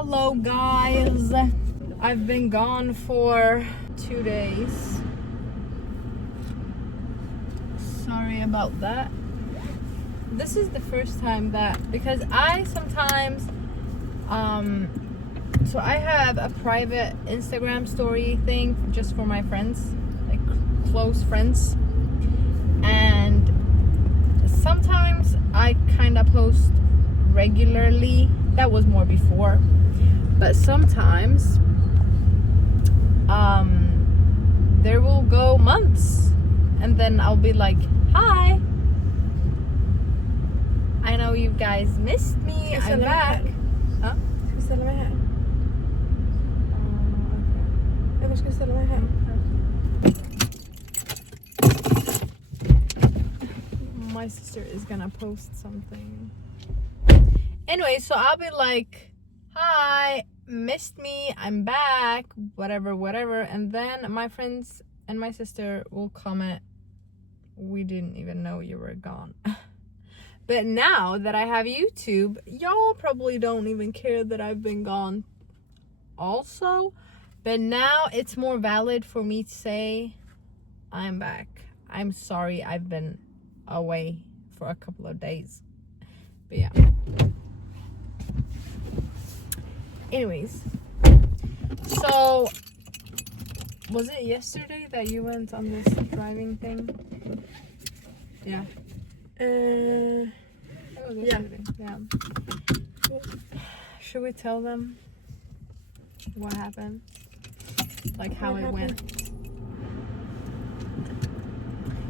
Hello guys, I've been gone for 2 days. Sorry about that. This is the first time that, because I sometimes so I have a private Instagram story thing just for my friends, like close friends, and sometimes I kind of post regularly. That was more before, but sometimes there will go months and then I'll be like, hi, I know you guys missed me, I'm back. Ska vi ställa mig här? Eller ska vi ställa mig här? My sister is gonna post something. Anyway, so I'll be like, hi, missed me, I'm back, whatever. And then my friends and my sister will comment, we didn't even know you were gone. But now that I have YouTube, y'all probably don't even care that I've been gone also. But now it's more valid for me to say, I'm back. I'm sorry I've been away for a couple of days. But yeah. Anyways, so was it yesterday that you went on this driving thing? Yeah. It was yesterday. Yeah. Should we tell them what happened? Like how it went?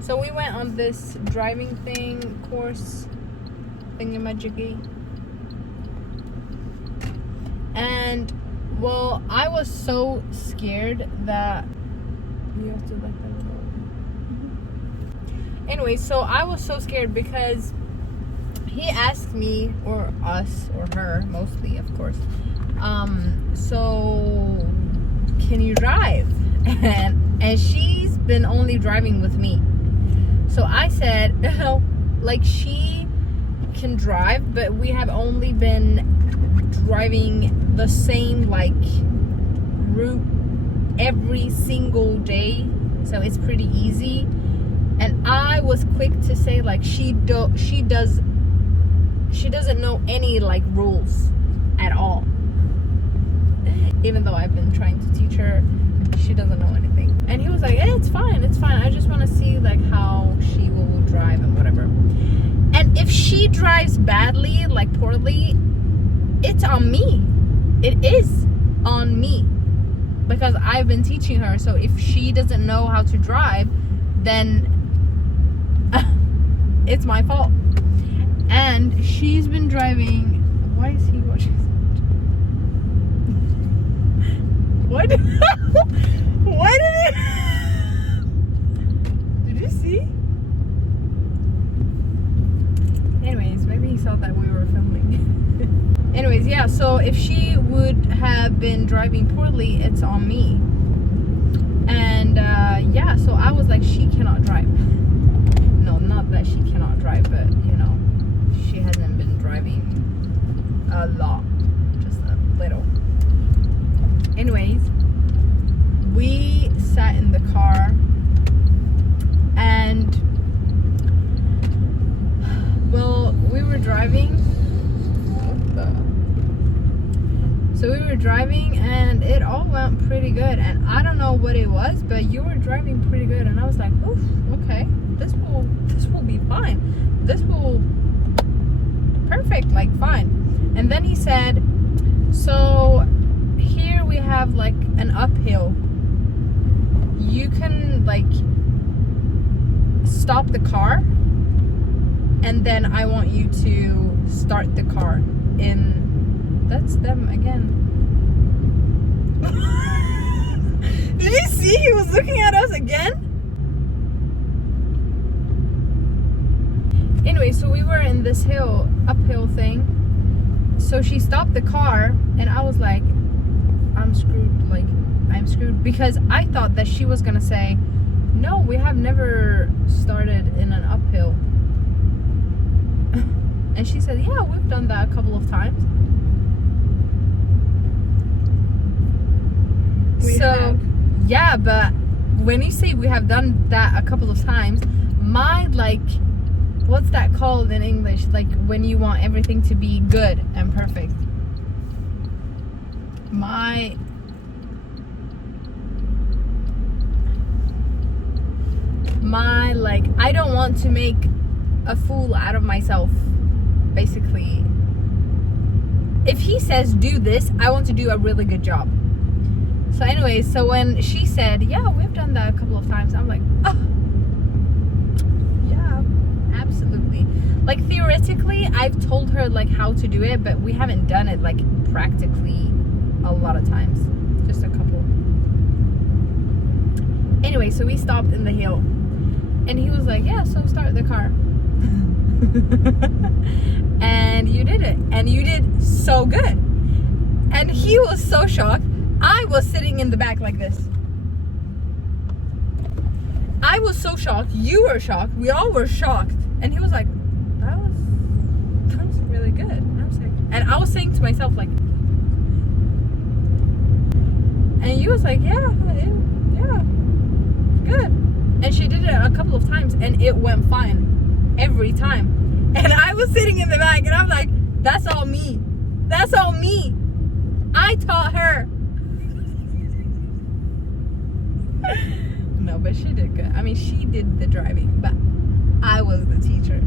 So we went on this driving thing course thingamajiggy. And well, I was so scared that you have to let them go. Anyway, so I was so scared because he asked me, or us, or her mostly, of course, so can you drive? And she's been only driving with me. So I said, like, she can drive, but we have only been driving the same like route every single day, so it's pretty easy. And I was quick to say, like, she doesn't know any like rules at all, even though I've been trying to teach her. She doesn't know anything. And he was like, it's fine, I just want to see like how she will drive and whatever. And if she drives badly, like poorly, it's on me. It is on me, because I've been teaching her. So if she doesn't know how to drive, then it's my fault. And she's been driving. Why is he watching? What? Why did it? Did you see? Anyways, maybe he saw that we were filming. Anyways, yeah, so if she would have been driving poorly, it's on me. And yeah, so I was like, she cannot drive. No, not that she cannot drive, but you know, she hasn't been driving a lot, just a little. Anyways, we sat in the car and, well, we were driving. So we were driving and it all went pretty good, and I don't know what it was, but you were driving pretty good, and I was like, oof, okay, this will be fine. This will perfect, like fine. And then he said, so here we have like an uphill. You can like stop the car, and then I want you to start the car in. That's them again. Did you see? He was looking at us again. Anyway, so we were in this uphill thing. So she stopped the car, and I was like, I'm screwed. Like, I'm screwed, because I thought that she was gonna say, no, we have never started in an uphill. And she said, yeah, we've done that a couple of times. Yeah, but when you say we have done that a couple of times, my like, what's that called in English? Like when you want everything to be good and perfect. My like, I don't want to make a fool out of myself, basically. If he says do this, I want to do a really good job. So anyway, so when she said, yeah, we've done that a couple of times, I'm like, oh, yeah, absolutely. Like theoretically, I've told her like how to do it, but we haven't done it like practically a lot of times, just a couple. Anyway, so we stopped in the hill and he was like, yeah, so start the car. And you did it, and you did so good. And he was so shocked. I was sitting in the back like this. I was so shocked. You were shocked. We all were shocked. And he was like, that was really good. And I was saying to myself like, and you was like, yeah, good. And she did it a couple of times and it went fine every time. And I was sitting in the back and I'm like, that's all me. That's all me. I taught her. No, but she did good. I mean, she did the driving, but I was the teacher.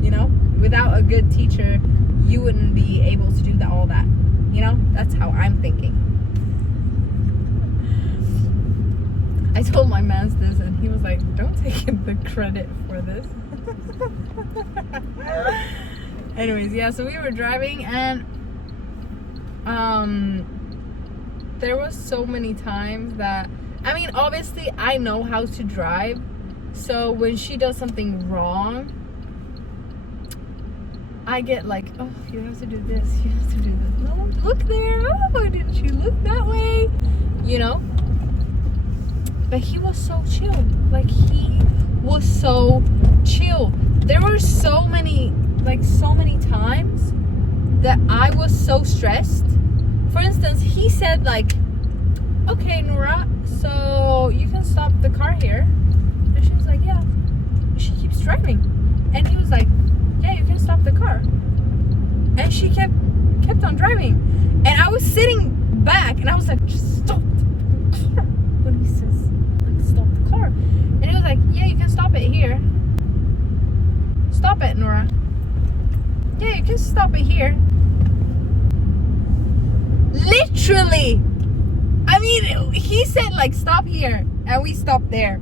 You know, without a good teacher, you wouldn't be able to do all that. You know, that's how I'm thinking. I told my man this and he was like, don't take the credit for this. Anyways, yeah, so we were driving and there was so many times that, I mean, obviously I know how to drive, so when she does something wrong, I get like, oh, you have to do this, you have to do this. No, look there. Oh, why didn't you look that way? You know? But he was so chill. Like, he was so chill. There were so many times that I was so stressed. For instance, he said like, okay, Nora, so you can stop the car here. And she was like, yeah. She keeps driving. And he was like, yeah, you can stop the car. And she kept on driving. And I was sitting back and I was like, just stop the car. When he says, like, stop the car. And he was like, yeah, you can stop it here. Stop it, Nora. Yeah, you can stop it here. Literally. I mean, he said like stop here and we stopped there.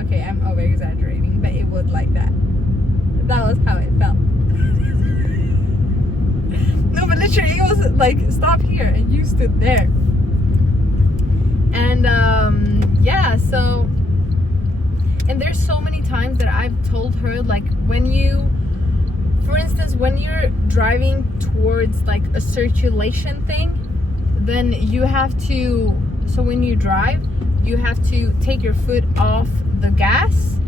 Okay, I'm over exaggerating, but it was like that. That was how it felt. No, but literally it was like stop here and you stood there. And yeah, so, and there's so many times that I've told her, like, when you, for instance, when you're driving towards like a circulation thing, then you have to, so when you drive, you have to take your foot off the gas,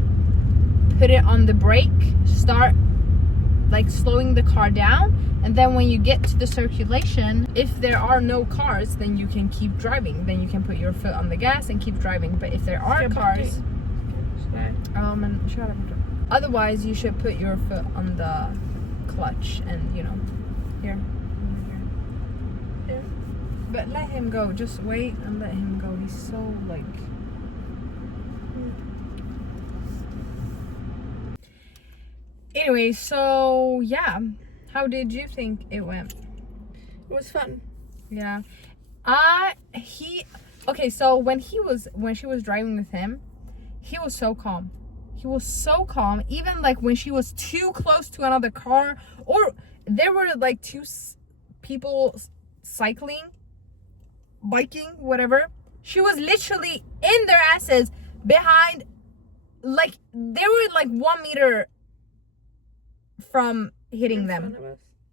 put it on the brake, start like slowing the car down, and then when you get to the circulation, if there are no cars, then you can keep driving. Then you can put your foot on the gas and keep driving. But if there are cars, and shut up. Otherwise, you should put your foot on the clutch and, you know, here. But let him go. Just wait and let him go. He's so like. Anyway, so yeah, how did you think it went? It was fun. Yeah, okay. So when she was driving with him, he was so calm. He was so calm. Even like when she was too close to another car, or there were like two people cycling, biking, whatever. She was literally in their asses behind, like they were like 1 meter from hitting them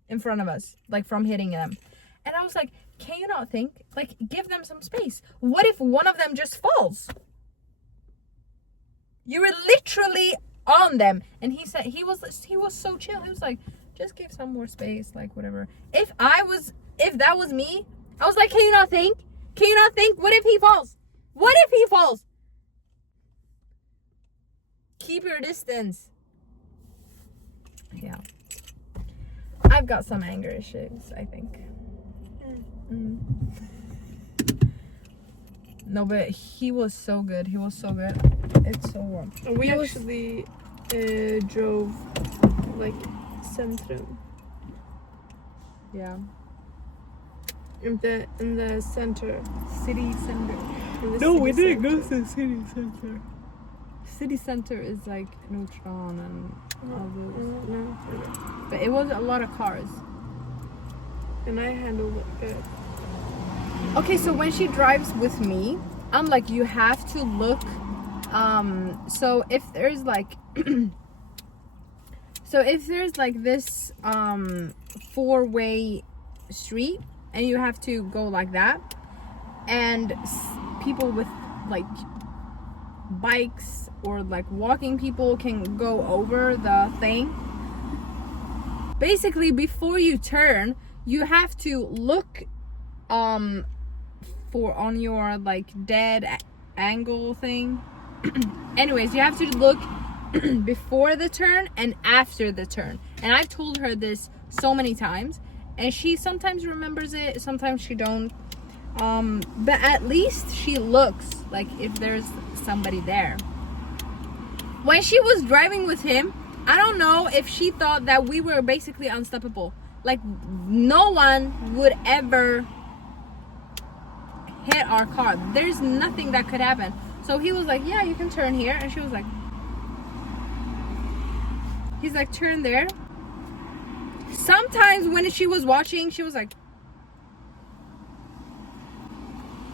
in front of us, like from hitting them. And I was like, can you not think, like, give them some space? What if one of them just falls? You were literally on them. And he said he was so chill. He was like, just give some more space, like whatever. If that was me, I was like, can you not think? Can you not think? What if he falls? What if he falls? Keep your distance. Yeah. I've got some anger issues, I think. No, but he was so good. He was so good. It's so warm. And we actually drove like centrum. Yeah. In the center. City center. No, we didn't go to the city center. City center is like Neutron and all those. No. But it was a lot of cars. And I handled it good. Okay, so when she drives with me, I'm like, you have to look. So if there's like, this four-way street, and you have to go like that, and people with like bikes or like walking people can go over the thing. Basically, before you turn, you have to look for on your like dead angle thing. Anyways, you have to look before the turn and after the turn. And I've told her this so many times, and she sometimes remembers it, sometimes she don't. But at least she looks like if there's somebody there. When she was driving with him, I don't know if she thought that we were basically unstoppable. Like no one would ever hit our car. There's nothing that could happen. So he was like, yeah, you can turn here. And she was like, he's like, turn there. Sometimes when she was watching, she was like,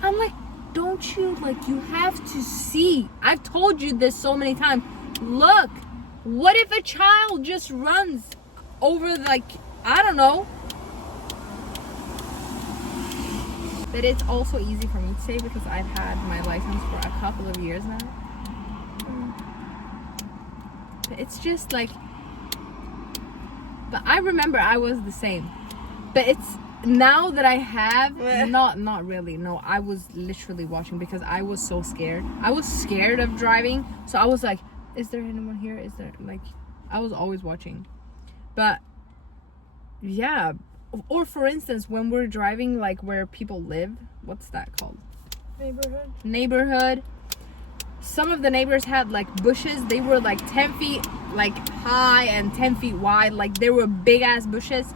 I'm like, don't you, like, you have to see. I've told you this so many times. Look, what if a child just runs over, like, I don't know. But it's also easy for me to say because I've had my license for a couple of years now. But it's just like, but I remember I was the same. But it's now that I have, not really. No, I was literally watching because I was so scared. I was scared of driving. So I was like, is there anyone here? Is there, like, I was always watching. But yeah. Or for instance, when we're driving like where people live, what's that called? Neighborhood. Some of the neighbors had like bushes. They were like 10 feet like high and 10 feet wide. Like they were big ass bushes.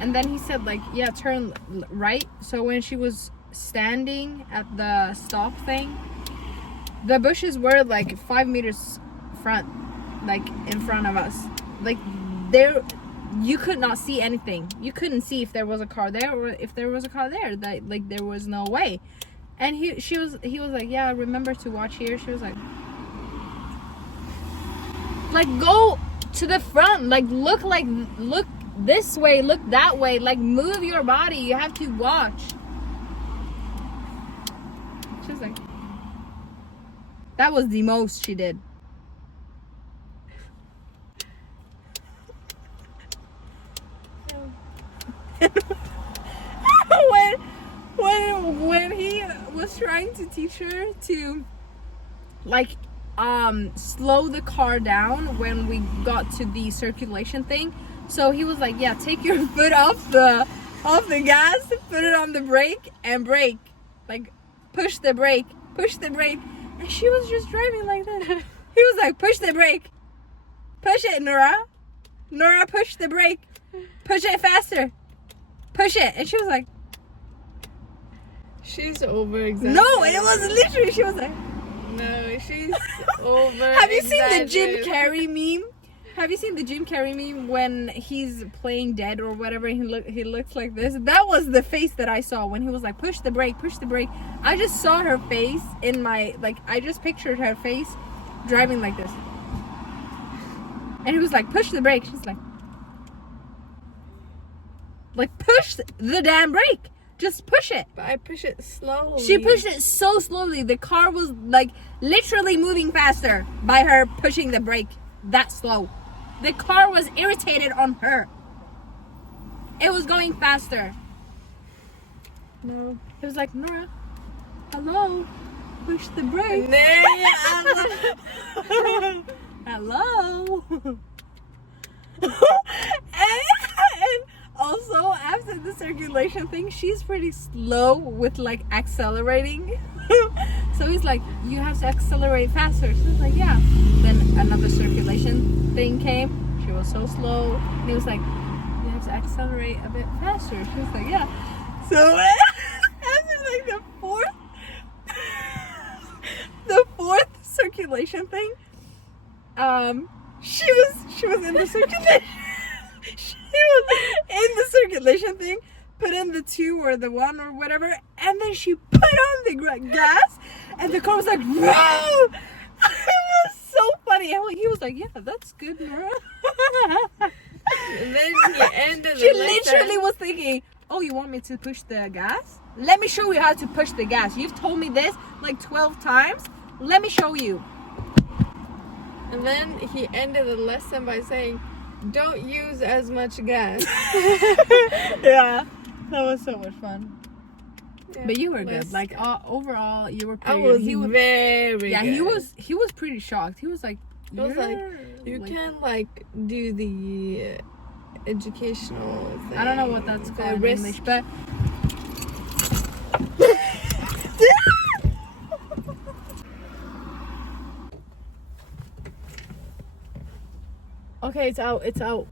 And then he said like, yeah, turn right. So when she was standing at the stop thing, the bushes were like 5 meters front, like in front of us. Like there, you could not see anything. You couldn't see if there was a car there or if there was a car there. That like there was no way. And he was like, yeah, remember to watch here. She was like go to the front, like look this way, look that way, like move your body. You have to watch. She was like, that was the most she did. when he was trying to teach her to like slow the car down when we got to the circulation thing, so he was like, yeah, take your foot off the gas, put it on the brake and brake, like push the brake, and she was just driving like that. He was like, push the brake, push it, Nora, push the brake, push it faster, push it. And she was like, she's over exaggerating. no, it was literally, she was like, no, she's over. Have you seen the Jim Carrey meme? Have you seen the Jim Carrey meme when he's playing dead or whatever? He looks like this. That was the face that I saw when he was like, push the brake. I just saw her face in my, like, I just pictured her face driving like this. And he was like, push the brake. She's like, push the damn brake. Just push it. But I push it slowly. She pushed it so slowly. The car was like literally moving faster by her pushing the brake that slow. The car was irritated on her. It was going faster. No. It was like, Nora, hello, push the brake. Nej, Hello. and also after the circulation thing, she's pretty slow with like accelerating. So he's like, you have to accelerate faster. So he's like, yeah. Then another circulation thing came. She was so slow. And he was like, you have to accelerate a bit faster. She was like, yeah. So after like the fourth circulation thing, she was in the circulation. She was in the circulation thing, put in the 2 or the 1 or whatever, and then she put on the gas, and the car was like, whoa! It was so funny. He was like, yeah, that's good, Nora. and then he ended She the literally was thinking, oh, you want me to push the gas? Let me show you how to push the gas. You've told me this like 12 times. Let me show you. And then he ended the lesson by saying, don't use as much gas. Yeah, that was so much fun. Yeah, But you were good. let's- Like overall, you were I pretty was good. He was, very yeah, good. he was pretty shocked. He was like, He was like, "You're, You like-" can like do the educational thing. I don't know what that's the called in risk. English, but okay, it's out. It's out.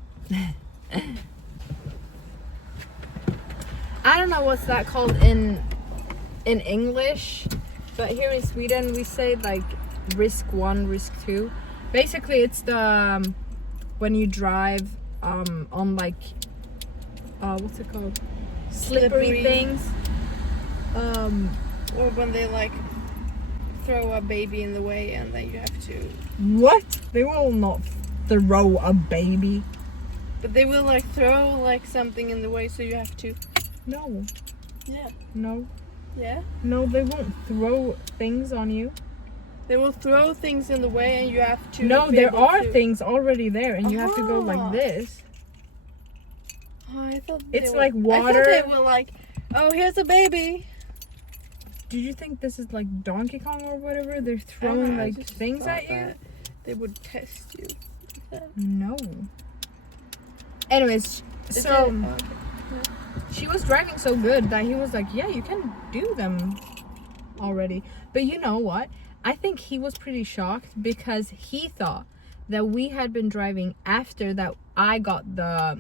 I don't know what's that called in English, but here in Sweden we say like risk 1, risk 2. Basically, it's the when you drive on like what's it called? Slippery things. Or when they like throw a baby in the way and then you have to. What? They will not throw a baby. But they will like throw like something in the way, so you have to. No. Yeah. No. Yeah. No, they won't throw things on you. They will throw things in the way and you have to. No, be there able are to- things already there, and you have to go Ah. like this. Oh, I thought It's they like were, water. I thought they were like, oh, here's a baby. Do you think this is like Donkey Kong or whatever? They're throwing I like just things thought at you? that They would test you. Like that. No. Anyways, Is so it- okay. she was driving so good that he was like, yeah, you can do them already. But you know what? I think he was pretty shocked because he thought that we had been driving after that I got the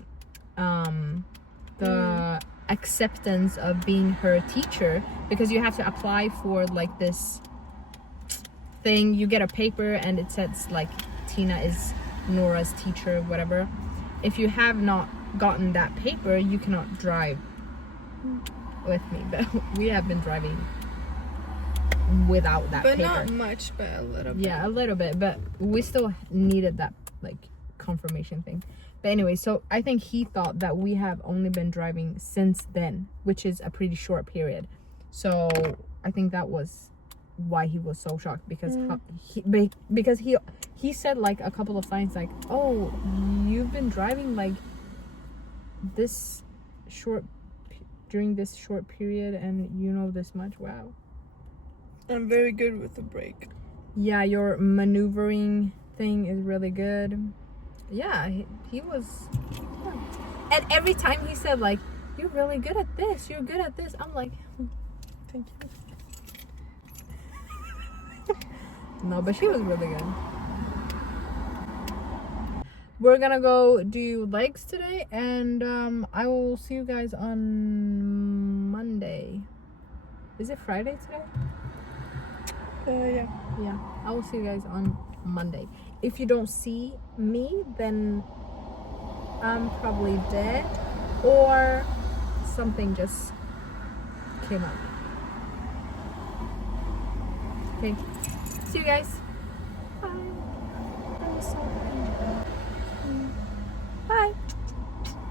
acceptance of being her teacher, because you have to apply for like this thing. You get a paper and it says like Tina is Nora's teacher, whatever. If you have not gotten that paper, you cannot drive with me. But we have been driving without that But paper. not much, but a little bit. Yeah, a little bit, but we still needed that like confirmation thing. But anyway, so I think he thought that we have only been driving since then, which is a pretty short period. So I think that was why he was so shocked, because because he said like a couple of times like, oh, you've been driving like this during this short period and you know this much. Wow. I'm very good with the brake. Yeah, your maneuvering thing is really good. Yeah, he was. Yeah. And every time he said like, you're really good at this, you're good at this, I'm like, thank you. No, but she was really good. We're gonna go do legs today, and I will see you guys on Monday. Is it Friday today? Yeah. Yeah, I will see you guys on Monday. If you don't see me, then I'm probably dead or something just came up. Okay, see you guys. Bye. That was so fun. Bye.